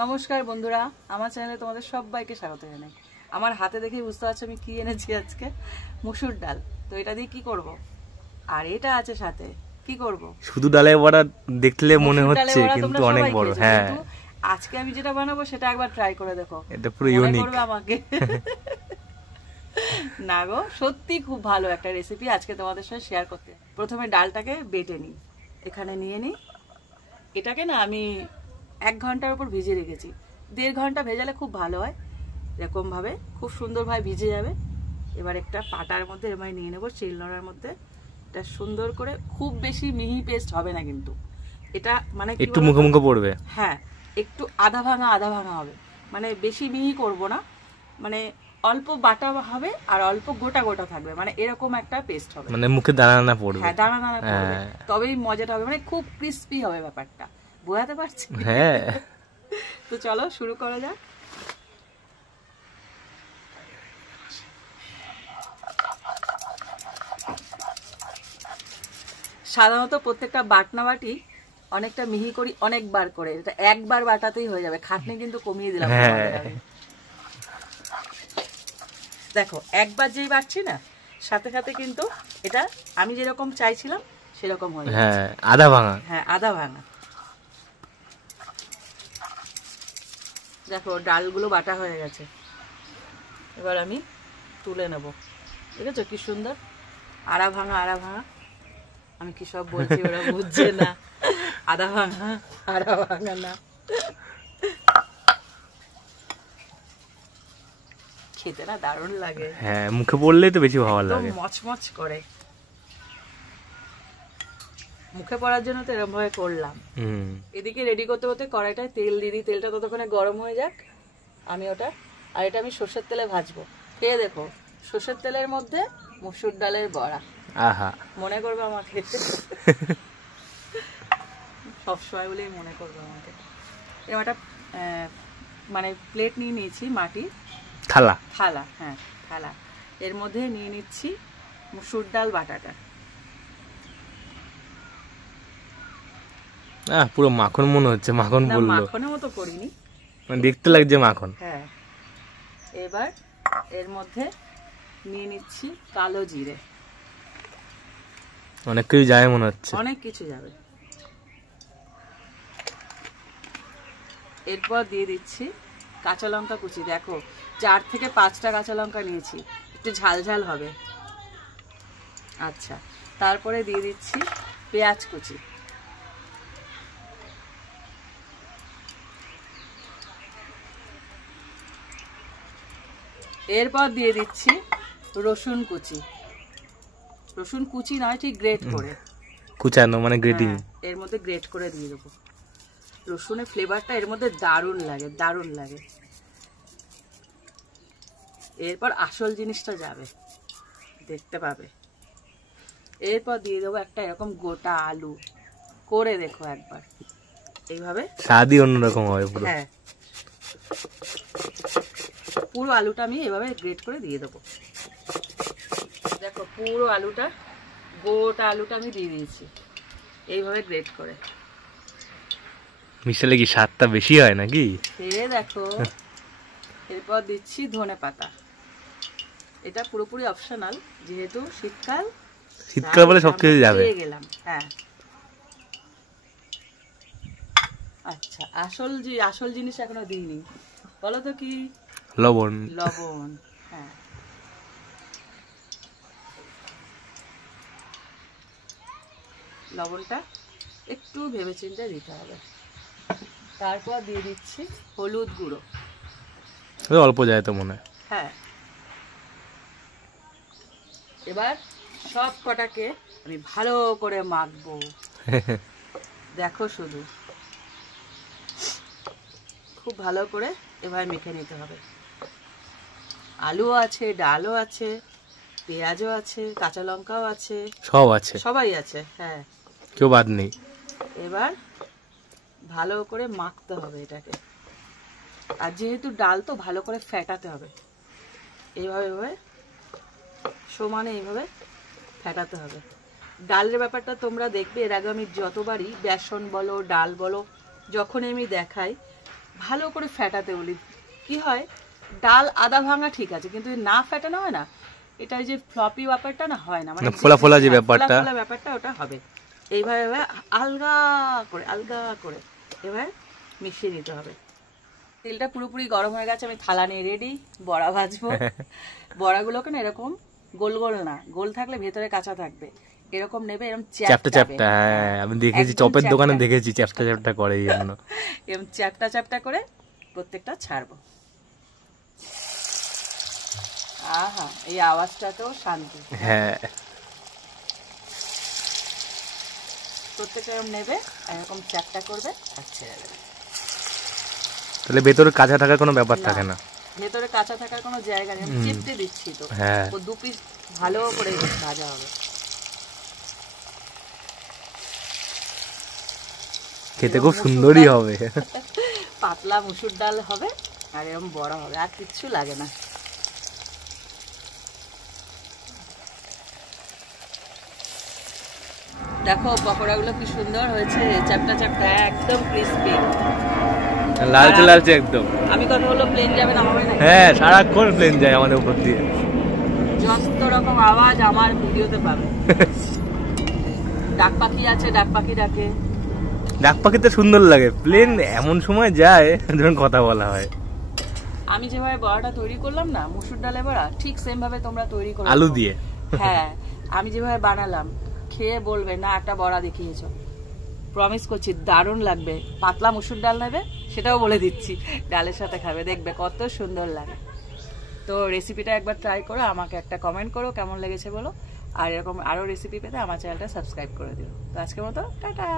নমস্কার বন্ধুরা, আমার চ্যানেলে তোমাদের সবাইকে স্বাগত জানাই। আমার হাতে দেখেই বুঝতে পারছো আমি কি এনেছি আজকে, মুসুর ডাল। তো এটা দিয়ে কি করব, আর এটা আছে সাথে কি করব। শুধু ডালের বড়া দেখলে মনে হচ্ছে কিন্তু অনেক বড়। হ্যাঁ, আজকে আমি যেটা বানাবো সেটা একবার ট্রাই করে দেখো, এটা পুরো ইউনিক করবে আমাকে। না গো, সত্যি খুব ভালো একটা রেসিপি আজকে তোমাদের সাথে শেয়ার করতে। প্রথমে ডালটাকে বেটে নিই, এখানে নিয়ে নিই। এটাকে না আমি 1 ঘন্টার উপর ভিজিয়ে রেখেছি। 1.5 ঘন্টা ভেজালে খুব ভালো হয়। এরকম ভাবে খুব সুন্দরভাবে ভিজে যাবে। এবার একটা পাটার মধ্যে এবার নিয়ে নেবো, শিলনোড়ার মধ্যে। এটা সুন্দর করে, খুব বেশি মিহি পেস্ট হবে না কিন্তু, এটা মানে একটু মুখে মুখে পড়বে। হ্যাঁ, একটু আধা ভাঙা হবে, মানে বেশি মিহি করব না, মানে অল্প বাটা হবে আর অল্প গোটা গোটা থাকবে, মানে এরকম একটা পেস্ট হবে, মানে মুখে দানা দানা পড়বে। হ্যাঁ, দানা দানা পড়বে, তবেই মজাটা হবে, মানে খুব ক্রিস্পি হবে ব্যাপারটা। বোঝাতে পারছি? হ্যাঁ। তো চলো শুরু করা যাক। সাধারণত প্রত্যেকটা বাটনা বাটি অনেকটা মিহি করি অনেকবার করে, এটা একবার বাটাতেই হয়ে যাবে। খাটনি কিন্তু কমিয়ে দিলাম। দেখো, একবার যেই বাটছি না, সাথে সাথে কিন্তু এটা আমি যেরকম চাইছিলাম সেরকম হয়ে যাচ্ছে। হ্যাঁ, আধা ভাঙা। হ্যাঁ, আধা ভাঙা। দেখো, ডালগুলো বাটা হয়ে গেছে। এবার আমি তুলে নেব। দেখেছো কি সুন্দর, আড়া ভাঙা। আমি কি সব বলছি ওরা বুঝছে না। আধা ভাঙা, আড়া ভাঙা না। খেতে না দারুণ লাগে। হ্যাঁ, মুখে পড়লেই তো বেশি ভালো লাগে, মচমচ করে। মুখে পড়ার জন্য তো এরকম ভাবে করলাম। এদিকে রেডি করতে করতে কড়াইটায় তেল দিয়ে দিই। তেলটা ততক্ষণে গরম হয়ে যাক। আমি ওটা, আর এটা আমি সর্ষের তেলে ভাজবো। খেয়ে দেখো, সর্ষের তেলের মধ্যে মসুর ডালের বড়া। আহা, মনে করবে আমাকে, সবসময় বলেই মনে করবে আমাকে। এরকম একটা মানে প্লেট নিয়ে নিয়েছি, মাটির থালা। হ্যাঁ, থালা। এর মধ্যে নিয়ে নিচ্ছি মসুর ডাল বাটাটা। পুরো মাখন মনে হচ্ছে। মাখন বললো, মাখনের মতো করিনি, মানে দেখতে লাগছে মাখন। হ্যাঁ। এবার এর মধ্যে নিয়ে নিচ্ছি কালো জিরে। অনেক কিছু যায় মনে হচ্ছে, অনেক কিছু যাবে। এরপর দিয়ে দিচ্ছি কাঁচা লঙ্কা কুচি। দেখো, 4 থেকে 5টা কাঁচা লঙ্কা নিয়েছি, একটু ঝাল ঝাল হবে। আচ্ছা, তারপরে দিয়ে দিচ্ছি পেঁয়াজ কুচি। এরপর দিয়ে দিচ্ছি রসুন কুচি। রসুন কুচি নয়, ঠিক গ্রেট করে, কুচানো মানে গ্রেটিং। এর মধ্যে গ্রেট করে দিয়ে দেবো। রসুনের ফ্লেভারটা এর মধ্যে দারুণ লাগে। এরপর আসল জিনিসটা যাবে, দেখতে পাবে। এরপর দিয়ে দেবো একটা এরকম গোটা আলু। করে দেখো একবার, এইভাবে স্বাদই অন্যরকম হবে পুরো। হ্যাঁ, পুরো আলুটা আমি এভাবে গ্রেট করে দিয়ে দেবো। দেখো, পুরো আলুটা, গোটা আলুটা আমি দিয়ে দিয়েছি এইভাবে গ্রেট করে। মিশালে কি স্বাদটা বেশি হয় নাকি? খেয়ে দেখো। এরপর দিচ্ছি ধনে পাতা। এটা পুরোপুরি অপশনাল, যেহেতু শীতকাল বলে সবকিছু যাবে। গেলাম। হ্যাঁ, আচ্ছা, আসল জিনিস এখনো দিইনি, বলো তো কি? লবণ। হ্যাঁ, লবণটা একটু ভেবেচিন্তে দিতে হবে। তারপর দিয়ে দিচ্ছি হলুদ গুঁড়ো। অল্প যায় তো মনে হয়। হ্যাঁ। এবার সব কটাকে আমি ভালো করে মাখবো। দেখো শুধু, খুব ভালো করে এবার মেখে নিতে হবে। আলু আছে, ডালও আছে, পেঁয়াজও আছে, কাঁচা লঙ্কাও আছে, সব আছে, সবাই আছে। হ্যাঁ, কেউ বাদ নেই। এবার ভালো করে মাখতে হবে এটাকে। আর যেহেতু ডাল তো ভালো করে ফেটাতে হবে, এইভাবে সমানে এইভাবে ফেটাতে হবে। ডালের ব্যাপারটা তোমরা দেখবে, এর আগে আমি যতবারই বেসন বলো ডাল বলো যখন আমি দেখাই, ভালো করে ফেটাতে বলি। কি হয়, ডাল আদা ভাঙা ঠিক আছে, কিন্তু না ফেটানো হয় না, এটা যে ফ্লপি ব্যাপারটা না হয় না, মানে ফোলা ফোলা যে ব্যাপারটা, ফোলা ব্যাপারটা ওটা হবে। এইভাবে আলগা করে এবার মিশিয়ে নিতে হবে। তেলটা পুরোপুরি গরম হয়ে গেছে, আমি থালা নিয়ে রেডি, বড়া ভাজবো। বড়াগুলোকে না এরকম গোল গোল না, গোল থাকলে ভেতরে কাঁচা থাকবে, এরকম নেবে, এরকম চ্যাপটা চ্যাপটা। হ্যাঁ আমি দেখেছি, চপের দোকানে দেখেছি চ্যাপটা চ্যাপটা করে, এই জন্য এরকম চ্যাপটা চ্যাপটা করে প্রত্যেকটা ছাড়বো। আহা, এই আওয়াজটাতেও শান্তি। হ্যাঁ প্রত্যেকটা এরকম নেবে, এরকম চ্যাপটা করবে আর ছেড়ে দেবে। তাহলে ভেতরে কাঁচা থাকার কোনো ব্যাপার থাকে না, ভেতরে কাঁচা থাকার কোনো জায়গা নেই, চিপতে দিচ্ছি তো। হ্যাঁ ও 2 পিস ভালো করে ভাজা হবে, খেতে খুব সুন্দরই হবে। পাতলা মুসুর ডাল হবে আর এরকম বড় হবে, আর কিচ্ছু লাগে না। দেখো পকোড়াগুলো কি সুন্দর হয়েছে, চ্যাপটা চ্যাপটা, একদম ক্রিস্পি, লালচে লালচে একদম। আমি কথা হলো প্লেন যাবে না আমার না, হ্যাঁ সারাক্ষণ প্লেন যায় আমাদের উপর দিয়ে, যত রকম আওয়াজ আমার ভিডিওতে পাবে। ডাক পাখি আছে, ডাক পাখি ডাকে, ডাক পাখিতে সুন্দর লাগে, প্লেন এমন সময় যায় যখন কথা বলা হয়। আমি যেভাবে বড়াটা তৈরি করলাম না, মুসুর ডালের বড়া, ঠিক সেম ভাবে তোমরা তৈরি করো আলু দিয়ে। হ্যাঁ আমি যেভাবে বানালাম, খেয়ে বলবে না একটা বড়া দেখিয়েছো, প্রমিস করছি দারুণ লাগবে। পাতলা মুসুর ডাল নেবে, সেটাও বলে দিচ্ছি, ডালের সাথে খাবে, দেখবে কত সুন্দর লাগে। তো রেসিপিটা একবার ট্রাই করো, আমাকে একটা কমেন্ট করো কেমন লেগেছে বলো, আর এরকম আরো রেসিপি পেতে আমার চ্যানেলটা সাবস্ক্রাইব করে দিও। তো আজকের মতো টাটা।